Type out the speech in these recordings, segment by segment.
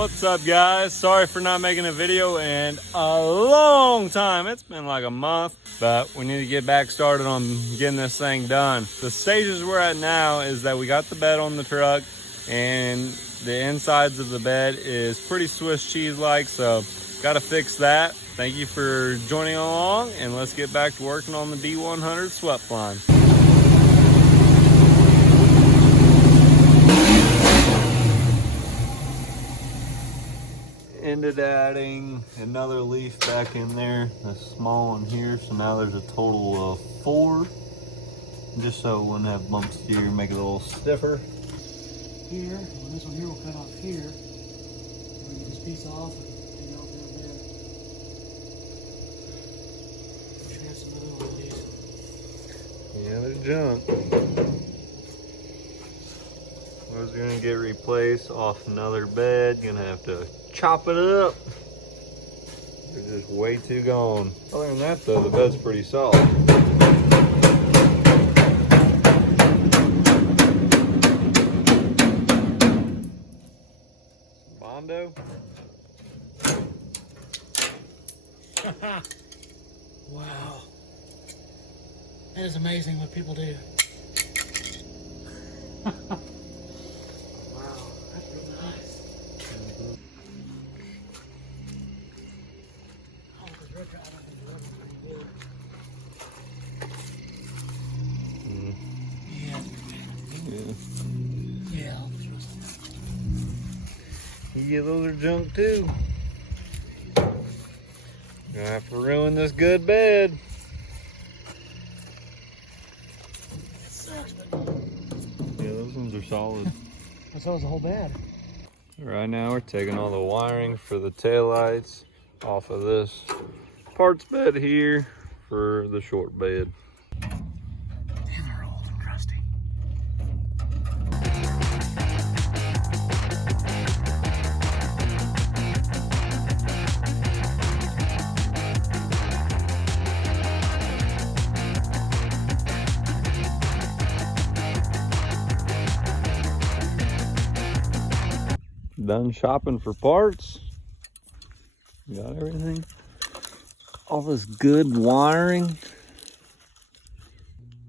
What's up, guys? Sorry for not making a video in a long time. It's been like a month, but we need to get back started on getting this thing done. The stages we're at now is that we got the bed on the truck, and the insides of the bed is pretty Swiss cheese like, so got to fix that. Thank you for joining along, and let's get back to working on the D-100 Sweptline. Ended adding another leaf back in there, a small one here, so now there's a total of 4, just so it wouldn't have bumps here, make it a little stiffer. Here, and this one here will cut off here. We get this piece off and take it off down there. We should have some other one of these. Yeah, they're junk. Those are gonna get replaced off another bed, gonna have to chop it up. They're just way too gone. Other than that though, the bed's pretty solid. Bondo. Wow. That is amazing what people do. Wow, that's really nice. Oh, because Rick, I don't think the rubber's pretty good. Yeah, I'll just rust it. Yeah, those are junk too. Gonna have to ruin this good bed. It sucks, but Yeah, those ones are solid. so is the whole bed. Right now we're taking all the wiring for the taillights off of this parts bed here for the short bed. Damn, they're old and crusty. Done shopping for parts. Got everything. All this good wiring.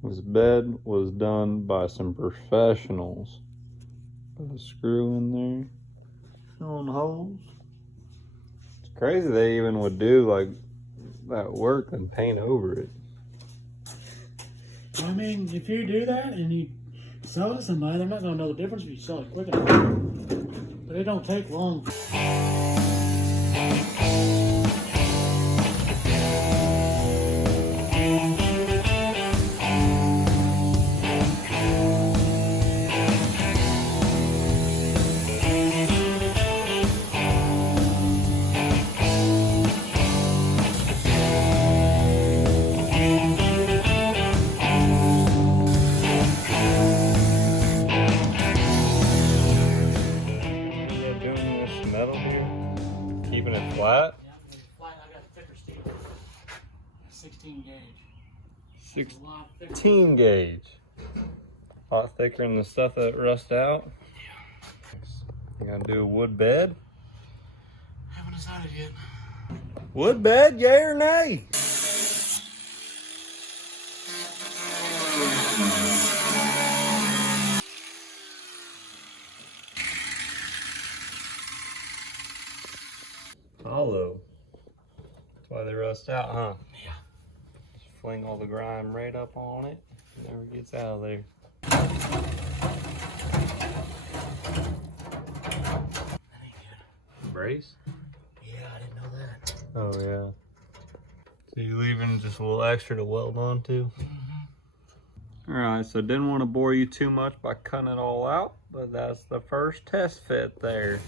This bed was done by some professionals. Put a screw in there, filling holes. It's crazy they even would do like that work and paint over it. I mean, if you do that and you sell it to somebody, they're not going to know the difference if you sell it quick enough. But it don't take long. Keeping it flat? Yeah, it's flat. I got thicker steel. 16 gauge. 16 gauge. A lot thicker than the stuff that rust out. You gonna do a wood bed? I haven't decided yet. Wood bed, yay or nay? Hollow. That's why they rust out, huh? Yeah. Just fling all the grime right up on it. It never gets out of there. That ain't good. Brace? Yeah, I didn't know that. Oh yeah. So you leaving just a little extra to weld onto? All right, so didn't want to bore you too much by cutting it all out, but that's the first test fit there.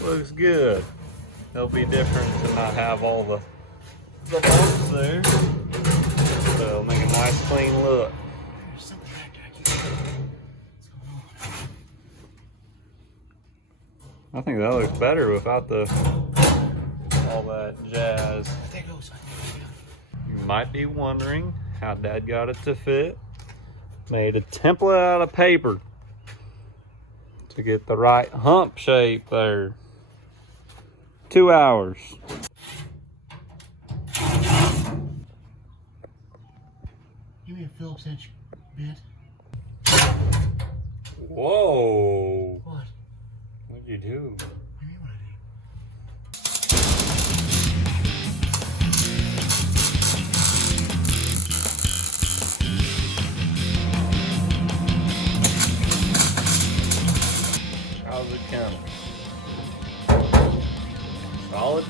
Looks good. It'll be different to not have all the bumps there. So it'll make a nice clean look. There's something back there. I keep what's going on? I think that looks better without all that jazz. There it goes. You might be wondering how Dad got it to fit. Made a template out of paper. to get the right hump shape there. 2 hours. Give me a Phillips inch bit. Whoa. What? What'd you do? What do you mean what I did? How's it count? Solid?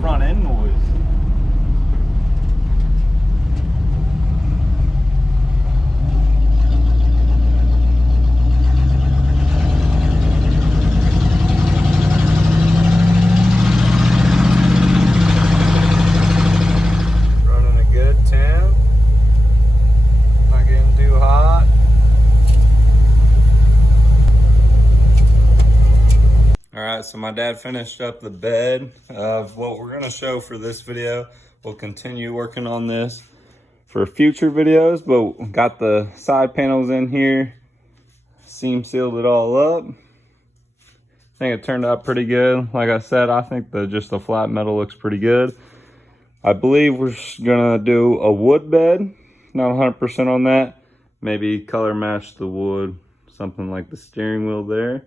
Front end noise. Running a good temp. Not getting too hot. Alright, so my dad finished up the bed of what we're going to show for this video. We'll continue working on this for future videos, but got the side panels in here. Seam sealed it all up. I think it turned out pretty good. Like I said, I think just the flat metal looks pretty good. I believe we're going to do a wood bed. Not 100% on that. Maybe color match the wood. Something like the steering wheel there.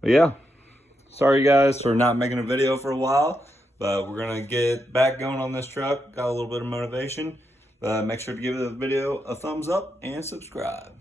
But yeah. Sorry guys for not making a video for a while, but we're gonna get back going on this truck. Got a little bit of motivation, but make sure to give the video a thumbs up and subscribe.